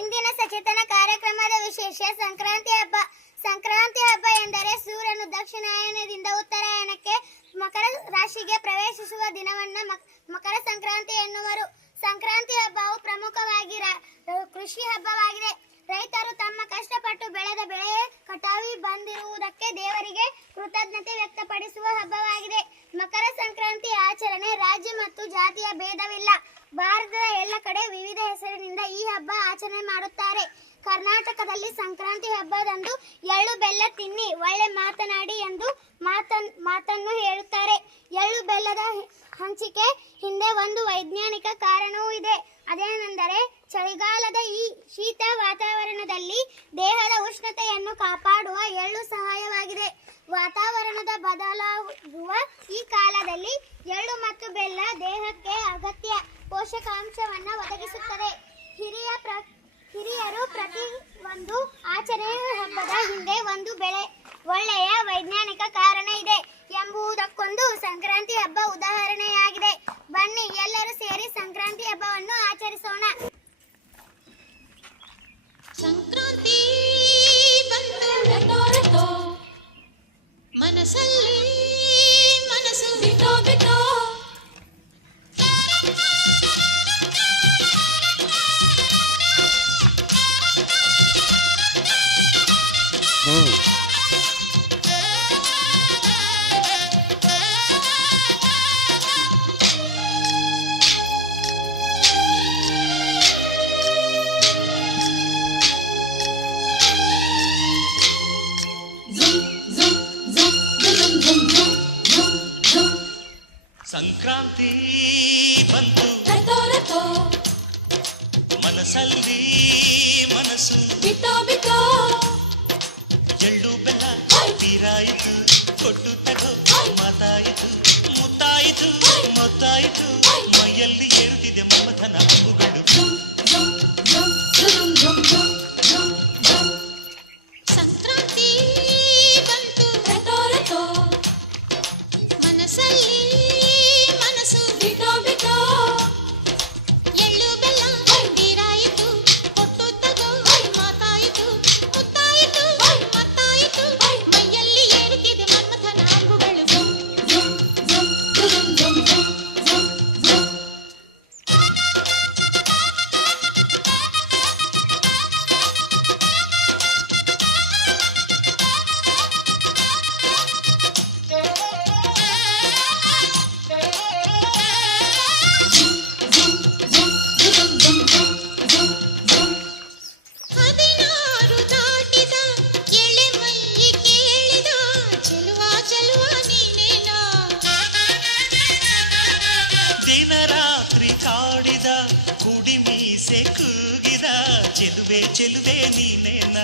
ಇಂದಿನ ಸಚೇತನ ಕಾರ್ಯಕ್ರಮದ ವಿಶೇಷ ಸಂಕ್ರಾಂತಿ ಹಬ್ಬ. ಸಂಕ್ರಾಂತಿ ಹಬ್ಬ ಎಂದರೆ ಸೂರ್ಯನು ದಕ್ಷಿಣಾಯನದಿಂದ ಉತ್ತರಾಯಣಕ್ಕೆ ಮಕರ ರಾಶಿಗೆ ಪ್ರವೇಶಿಸುವ ದಿನವನ್ನು ಮಕರ ಸಂಕ್ರಾಂತಿ ಎನ್ನುವರು. ಸಂಕ್ರಾಂತಿ ಹಬ್ಬವು ಪ್ರಮುಖವಾಗಿ ಕೃಷಿ ಹಬ್ಬವಾಗಿದೆ. ರೈತರು ತಮ್ಮ ಕಷ್ಟಪಟ್ಟು ಬೆಳೆದ ಬೆಳೆ ಕಟಾವಿ ಬಂದಿರುವುದಕ್ಕೆ ದೇವರಿಗೆ ಕೃತಜ್ಞತೆ ವ್ಯಕ್ತಪಡಿಸುವ ಹಬ್ಬವಾಗಿದೆ. ಮಕರ ಸಂಕ್ರಾಂತಿ ಆಚರಣೆ ರಾಜ್ಯ ಮತ್ತು ಜಾತಿಯ ಭೇದವಿಲ್ಲ. ಭಾರತದ ಎಲ್ಲ ಕಡೆ ವಿವಿಧ ಹೆಸರಿನಿಂದ ಈ ಹಬ್ಬ ಆಚರಣೆ ಮಾಡುತ್ತಾರೆ. ಕರ್ನಾಟಕದಲ್ಲಿ ಸಂಕ್ರಾಂತಿ ಹಬ್ಬದಂದು ಎಳ್ಳು ಬೆಲ್ಲ ತಿನ್ನಿ ಒಳ್ಳೆ ಮಾತನಾಡಿ ಎಂದು ಮಾತನ್ನು ಹೇಳುತ್ತಾರೆ. ಎಳ್ಳು ಬೆಲ್ಲದ ಹಂಚಿಕೆ ಹಿಂದೆ ಒಂದು ವೈಜ್ಞಾನಿಕ ಕಾರಣವೂ ಇದೆ. ಅದೇನೆಂದರೆ ಚಳಿಗಾಲದ ಈ ಶೀತ ವಾತಾವರಣದಲ್ಲಿ ದೇಹದ ಉಷ್ಣತೆಯನ್ನು ಕಾಪಾಡುವ ಎಳ್ಳು ಸಹಾಯವಾಗಿದೆ. ವಾತಾವರಣದ ಬದಲಾಗುವ ಈ ಕಾಲದಲ್ಲಿ ಎಳ್ಳು ಮತ್ತು ಬೆಲ್ಲ ದೇಹಕ್ಕೆ ಅಗತ್ಯ ಪೋಷಕಾಂಶವನ್ನು ಒದಗಿಸುತ್ತದೆ. ಹಿರಿಯರು ಪ್ರತಿ ಒಂದು ಆಚರಣೆ ಹಬ್ಬದ ಹಿಂದೆ ಒಂದು ಒಳ್ಳೆಯ ವೈಜ್ಞಾನಿಕ ಕಾರಣ ಇದೆ ಎಂಬುದಕ್ಕೊಂದು ಸಂಕ್ರಾಂತಿ ಹಬ್ಬ ಉದಾಹರಣೆಯಾಗಿದೆ. ಬನ್ನಿ ಎಲ್ಲರೂ ಸೇರಿ ಸಂಕ್ರಾಂತಿ ಹಬ್ಬವನ್ನು ಆಚರಿಸೋಣ. ಸಂಕ್ರಾಂತಿ ಬಂತು ಮನಸ್ಸಲ್ಲಿ ಮನಸ್ಸು ಬಿಟ್ಟೋ ಬಿಟ್ಟೋ ಸಂಕ್ರಾಂತಿ ಬಂತು ಮನಸ್ಸಲ್ಲಿ ಮನಸ್ಸು ಬಿಟ್ಟೋ ಬಿಟ್ಟೋ ಎಳ್ಳು ಬೆಲ್ಲ ತೀರಾಯಿತು ಕೊಟ್ಟು ತಗೋ ಮಾತಾಯಿತು ಮುತ್ತಾಯಿತು ಮೊತ್ತಾಯಿತು ಮೈಯಲ್ಲಿ ಏರುತ್ತಿದೆ ಮಮಥನ ಹಬ್ಬುಗಳು. ಸಂಕ್ರಾಂತಿ ಬಂತು ಮನಸ್ಸಲ್ಲಿ ಮನಸ್ಸು ಬಿಟ್ಟೋ ಬಿಟ್ಟೋ ಎಳ್ಳು ಬೆಲ್ಲ ತೀರಾಯಿತು ಕೊಟ್ಟು ತಗೋ ಮಾತಾಯಿತು ಮುತ್ತಾಯಿತು ಮತ್ತಾಯಿತು ಮೈಯಲ್ಲಿ ಏರುತ್ತಿದೆ ಮನ್ಮಥನ ಅಂಬುಗಳು. ಹದಿನಾರು ದಾಟಿದ ಎಳೆ ಮೈ ಕೇಳಿದ ಚೆಲುವ ಚೆಲುವ ನೀನೇನಾ ದಿನ ರಾತ್ರಿ ಕಾಡಿದ ಕುಡಿ ಮೀಸೆ ಕೂಗಿದ ಚೆಲುವೆ ಚೆಲುವೆ ನೀನೇನ